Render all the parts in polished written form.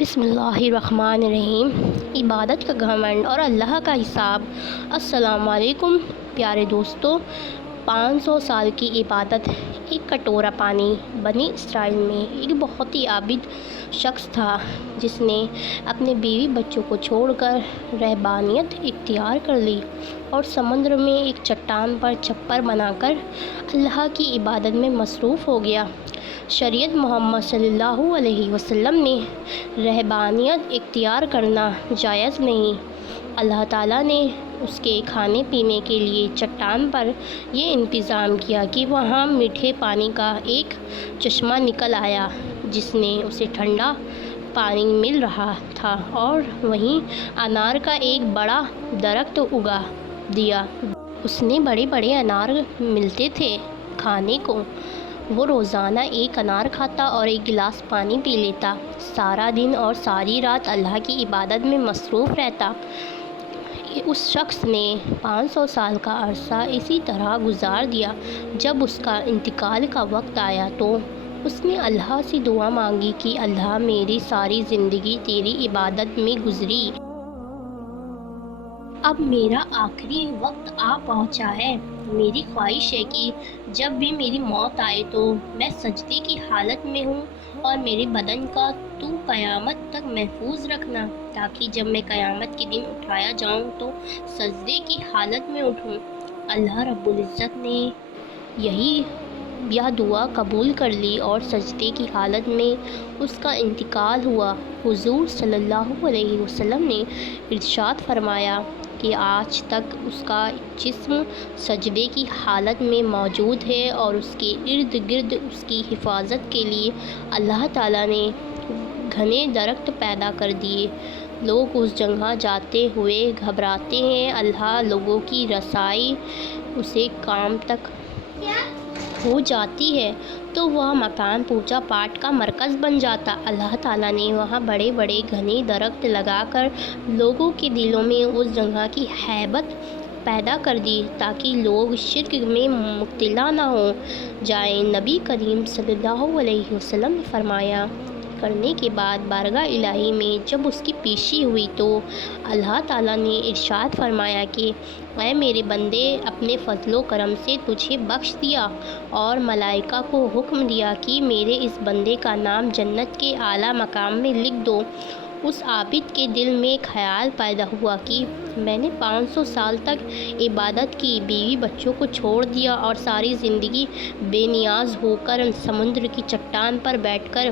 بسم اللہ الرحمن الرحیم۔ عبادت کا گھمنڈ اور اللہ کا حساب۔ السلام علیکم پیارے دوستو، 500 سال کی عبادت، ایک کٹورا پانی۔ بنی اسرائیل میں ایک بہت ہی عابد شخص تھا جس نے اپنے بیوی بچوں کو چھوڑ کر رہبانیت اختیار کر لی اور سمندر میں ایک چٹان پر چھپر بنا کر اللہ کی عبادت میں مصروف ہو گیا۔ شریعت محمد صلی اللہ علیہ وسلم نے رہبانیت اختیار کرنا جائز نہیں۔ اللہ تعالیٰ نے اس کے کھانے پینے کے لیے چٹان پر یہ انتظام کیا کہ وہاں میٹھے پانی کا ایک چشمہ نکل آیا جس نے اسے ٹھنڈا پانی مل رہا تھا، اور وہیں انار کا ایک بڑا درخت اگا دیا۔ اس نے بڑے بڑے انار ملتے تھے کھانے کو۔ وہ روزانہ ایک انار کھاتا اور ایک گلاس پانی پی لیتا، سارا دن اور ساری رات اللہ کی عبادت میں مصروف رہتا۔ اس شخص نے 500 سال کا عرصہ اسی طرح گزار دیا۔ جب اس کا انتقال کا وقت آیا تو اس نے اللہ سے دعا مانگی کہ اللہ، میری ساری زندگی تیری عبادت میں گزری، اب میرا آخری وقت آ پہنچا ہے۔ میری خواہش ہے کہ جب بھی میری موت آئے تو میں سجدے کی حالت میں ہوں، اور میرے بدن کا تو قیامت تک محفوظ رکھنا، تاکہ جب میں قیامت کے دن اٹھایا جاؤں تو سجدے کی حالت میں اٹھوں۔ اللہ رب العزت نے یہ دعا قبول کر لی اور سجدے کی حالت میں اس کا انتقال ہوا۔ حضور صلی اللہ علیہ وسلم نے ارشاد فرمایا کہ آج تک اس کا جسم سجدے کی حالت میں موجود ہے، اور اس کے ارد گرد اس کی حفاظت کے لیے اللہ تعالیٰ نے گھنے درخت پیدا کر دیے۔ لوگ اس جگہ جاتے ہوئے گھبراتے ہیں، اللہ لوگوں کی رسائی اسے کام تک ہو جاتی ہے تو وہ مکان پوجا پاٹ کا مرکز بن جاتا۔ اللہ تعالیٰ نے وہاں بڑے بڑے گھنے درخت لگا کر لوگوں کے دلوں میں اس جگہ کی ہیبت پیدا کر دی، تاکہ لوگ شرک میں مبتلا نہ ہو جائیں۔ نبی کریم صلی اللہ علیہ وسلم نے فرمایا کرنے کے بعد بارگاہ الہی میں جب اس کی پیشی ہوئی تو اللہ تعالیٰ نے ارشاد فرمایا کہ اے میرے بندے، اپنے فضل و کرم سے تجھے بخش دیا، اور ملائکہ کو حکم دیا کہ میرے اس بندے کا نام جنت کے اعلیٰ مقام میں لکھ دو۔ اس عابد کے دل میں خیال پیدا ہوا کہ میں نے 500 سال تک عبادت کی، بیوی بچوں کو چھوڑ دیا اور ساری زندگی بے نیاز ہو کر سمندر کی چٹان پر بیٹھ کر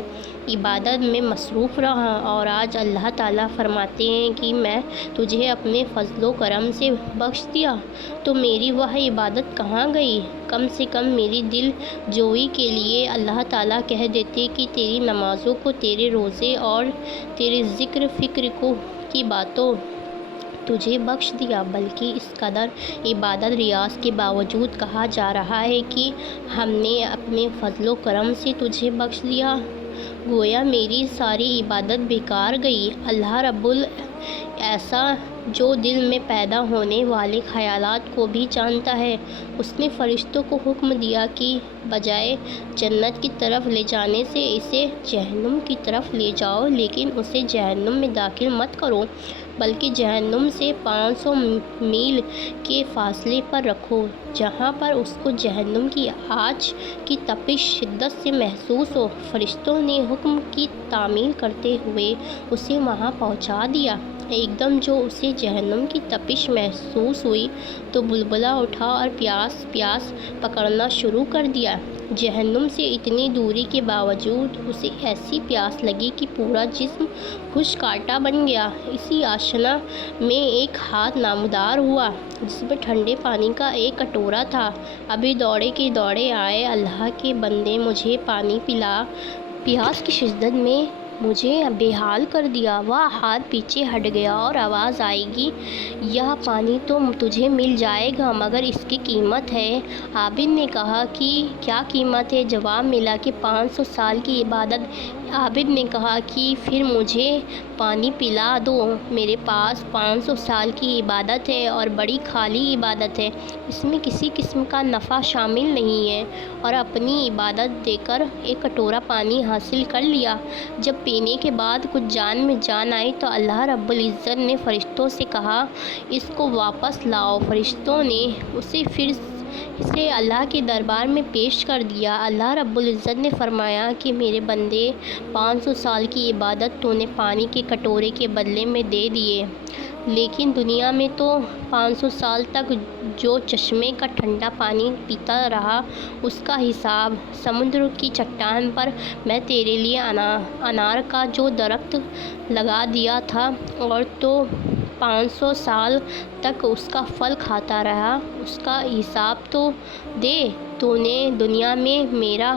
عبادت میں مصروف رہا، اور آج اللہ تعالیٰ فرماتے ہیں کہ میں تجھے اپنے فضل و کرم سے بخش دیا، تو میری وہ عبادت کہاں گئی؟ کم سے کم میری دل جوئی کے لیے اللہ تعالیٰ کہہ دیتے کہ تیری نمازوں کو، تیرے روزے اور تیرے ذکر فکر کی باتوں تجھے بخش دیا۔ بلکہ اس قدر عبادت ریاض کے باوجود کہا جا رہا ہے کہ ہم نے اپنے فضل و کرم سے تجھے بخش دیا، گویا میری ساری عبادت بیکار گئی۔ اللہ رب ایسا جو دل میں پیدا ہونے والے خیالات کو بھی جانتا ہے، اس نے فرشتوں کو حکم دیا کہ بجائے جنت کی طرف لے جانے سے اسے جہنم کی طرف لے جاؤ، لیکن اسے جہنم میں داخل مت کرو، بلکہ جہنم سے 500 میل کے فاصلے پر رکھو، جہاں پر اس کو جہنم کی آگ کی تپش شدت سے محسوس ہو۔ فرشتوں نے حکم کی تعمیل کرتے ہوئے اسے وہاں پہنچا دیا۔ ایک دم جو اسے جہنم کی تپش محسوس ہوئی تو بلبلا اٹھا اور پیاس پکڑنا شروع کر دیا۔ جہنم سے اتنی دوری کے باوجود اسے ایسی پیاس لگی کہ پورا جسم خشک آٹا بن گیا۔ اسی آشنا میں ایک ہاتھ نمودار ہوا جس میں ٹھنڈے پانی کا ایک کٹورا تھا۔ ابھی دوڑے کے دوڑے آئے، اللہ کے بندے مجھے پانی پلا، پیاس کی شدت میں مجھے بے حال کر دیا۔ وہ ہاتھ پیچھے ہٹ گیا اور آواز آئی کہ یہ پانی تو تجھے مل جائے گا، مگر اس کی قیمت ہے۔ عابد نے کہا کہ کیا قیمت ہے؟ جواب ملا کہ 500 سال کی عبادت عابد نے کہا کہ پھر مجھے پانی پلا دو، میرے پاس 500 سال کی عبادت ہے اور بڑی خالی عبادت ہے، اس میں کسی قسم کا نفع شامل نہیں ہے، اور اپنی عبادت دے کر ایک کٹورا پانی حاصل کر لیا۔ جب پینے کے بعد کچھ جان میں جان آئی تو اللہ رب العزت نے فرشتوں سے کہا اس کو واپس لاؤ۔ فرشتوں نے اسے اللہ کے دربار میں پیش کر دیا۔ اللہ رب العزت نے فرمایا کہ میرے بندے، 500 سال کی عبادت تو نے پانی کے کٹورے کے بدلے میں دے دیے، لیکن دنیا میں تو 500 سال تک جو چشمے کا ٹھنڈا پانی پیتا رہا اس کا حساب۔ سمندر کی چٹان پر میں تیرے لیے انار کا جو درخت لگا دیا تھا اور تو 500 سال تک اس کا پھل کھاتا رہا، اس کا حساب تو دے۔ تو نے دنیا میں میرا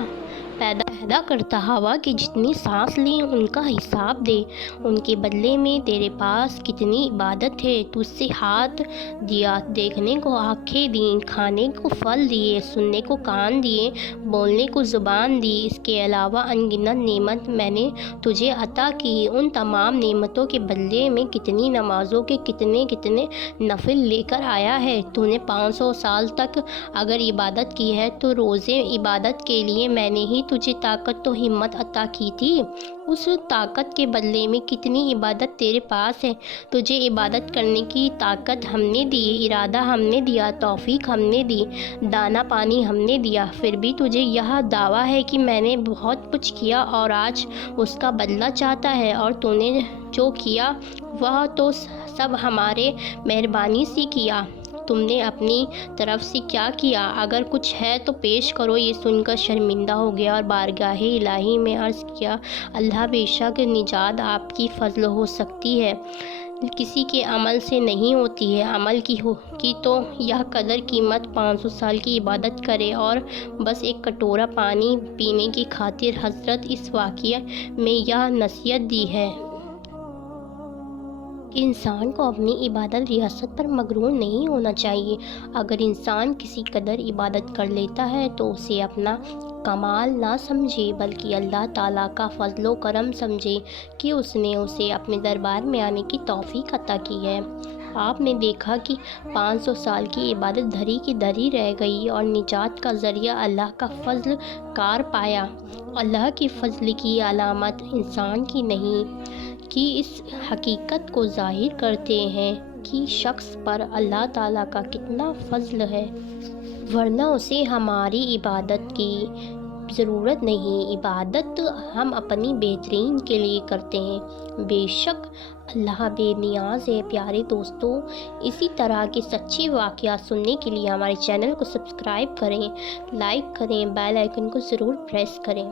پیدا کرتا ہوا کی جتنی سانس لی ان کا حساب دے۔ ان کے بدلے میں تیرے پاس کتنی عبادت ہے، تجھ سے ہاتھ دیا، دیکھنے کو آنکھیں دیں، کھانے کو پھل دیے، سننے کو کان دیے، بولنے کو زبان دی، اس کے علاوہ ان گنت نعمت میں نے تجھے عطا کی۔ ان تمام نعمتوں کے بدلے میں کتنی نمازوں کے کتنے نفل لے کر آیا ہے۔ تو نے 500 سال تک اگر عبادت کی ہے تو روزے عبادت کے لیے میں نے ہی تجھے طاقت و ہمت عطا کی تھی۔ اس طاقت کے بدلے میں کتنی عبادت تیرے پاس ہے۔ تجھے عبادت کرنے کی طاقت ہم نے دی، ارادہ ہم نے دیا، توفیق ہم نے دی، دانا پانی ہم نے دیا، پھر بھی تجھے یہ دعویٰ ہے کہ میں نے بہت کچھ کیا اور آج اس کا بدلہ چاہتا ہے، اور تو نے جو کیا وہ تو سب ہمارے مہربانی سے کیا۔ تم نے اپنی طرف سے کیا کیا؟ اگر کچھ ہے تو پیش کرو۔ یہ سن کر شرمندہ ہو گیا اور بارگاہ الہی میں عرض کیا، اللہ بے شک نجات آپ کی فضل ہو سکتی ہے، کسی کے عمل سے نہیں ہوتی ہے۔ عمل کی تو یہ قدر قیمت 500 سال کی عبادت کرے اور بس ایک کٹورا پانی پینے کی خاطر حضرت اس واقعے میں یہ نصیحت دی ہے کہ انسان کو اپنی عبادت ریاست پر مغرور نہیں ہونا چاہیے۔ اگر انسان کسی قدر عبادت کر لیتا ہے تو اسے اپنا کمال نہ سمجھے بلکہ اللہ تعالیٰ کا فضل و کرم سمجھے کہ اس نے اسے اپنے دربار میں آنے کی توفیق عطا کی ہے۔ آپ نے دیکھا کہ 500 سال کی عبادت دھری کی دھری رہ گئی اور نجات کا ذریعہ اللہ کا فضل کار پایا۔ اللہ کے فضل کی علامت انسان کی نہیں کہ اس حقیقت کو ظاہر کرتے ہیں کہ شخص پر اللہ تعالیٰ کا کتنا فضل ہے، ورنہ اسے ہماری عبادت کی ضرورت نہیں۔ عبادت ہم اپنی بہترین کے لیے کرتے ہیں، بے شک اللہ بے نیاز ہے۔ پیارے دوستو، اسی طرح کے سچے واقعات سننے کے لیے ہمارے چینل کو سبسکرائب کریں، لائک کریں، بیل آئیکن کو ضرور پریس کریں۔